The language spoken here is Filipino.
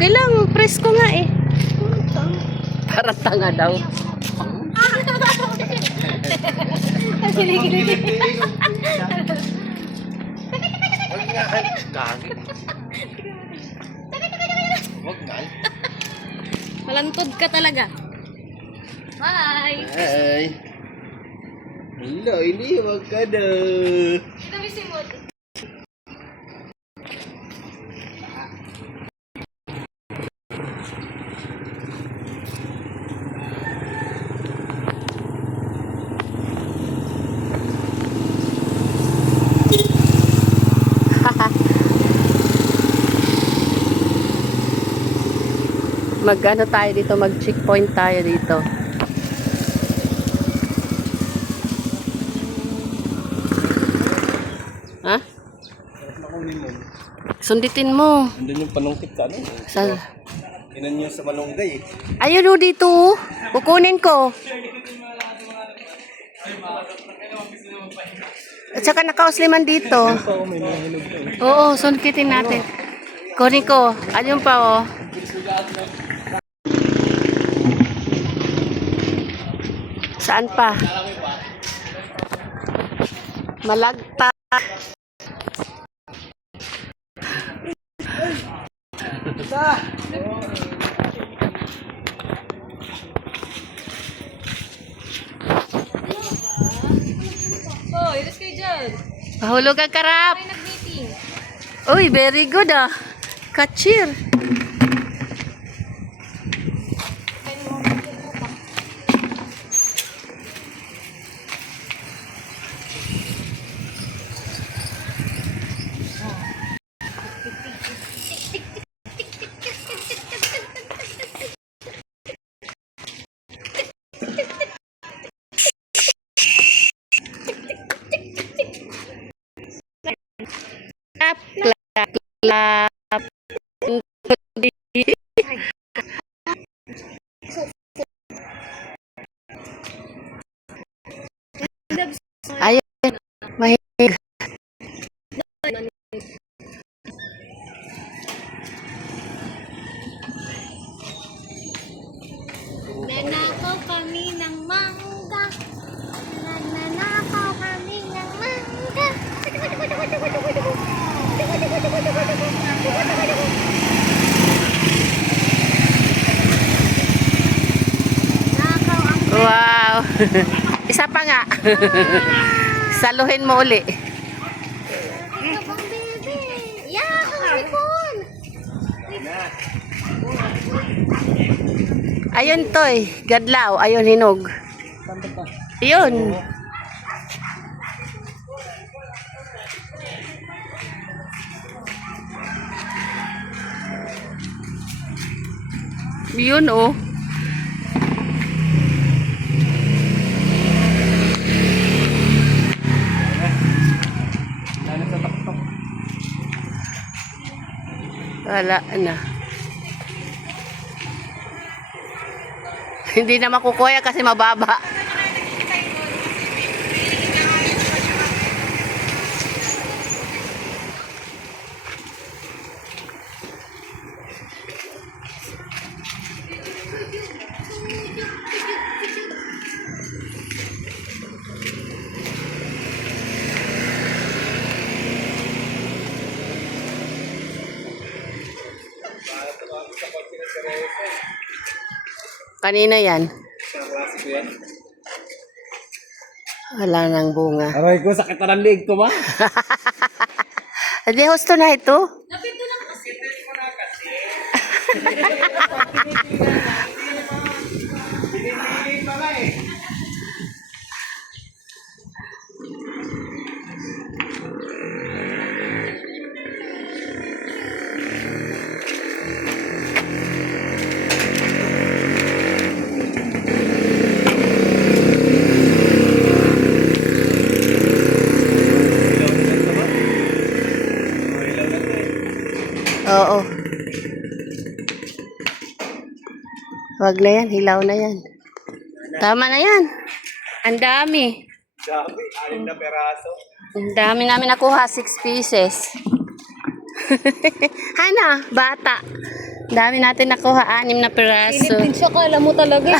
Okay lang, presko nga eh. Para tanga daw. Malantod ka talaga. Bye! Hi! Hello, ini wag ka na. Ito may simod. Mag-ano tayo dito, mag-checkpoint tayo dito. Ha? Sunditin mo. Andun yung panungkit sa ano? Sa... Inan nyo sa malunggay eh. Ayun o dito. Kukunin ko. At saka nakausliman dito. Oo, may mga hinog na eh. Oo, sunditin natin. Kunin ko. Ayun pa oh. Saan pa? Malagta. Oh, iris kayo dyan. Mahulog ang karap. Ay, nag-meeting. Uy, very good ah. Kachir. Clap, clap, clap. Ayun, mahilig. Nanakaw kami ng mangga. Nanakaw kami ng mangga. Nakaw ang Wow. Isa pa nga. Saluhin mo uli. ito pang bebe. Yeah, hipon. Ayun toy, gadlaw, ayun hinog. Ayun. Yun oh. Wala na. Hindi na makukuha kasi mababa. Kanina yan. Wala nang bunga. Aray ko, sakit na ng leg ko ba? Hindi, husto na ito. Napito lang kasi. Pinipili pa nga eh. Oo. Wag na yan, hilaw na yan. Tama na yan. Ang dami. Dami, 6 na peraso. Ang dami namin nakuha, 6 pieces. Hana, bata. Dami natin nakuha, 6 na piraso. Silip din siya, kala mo talaga.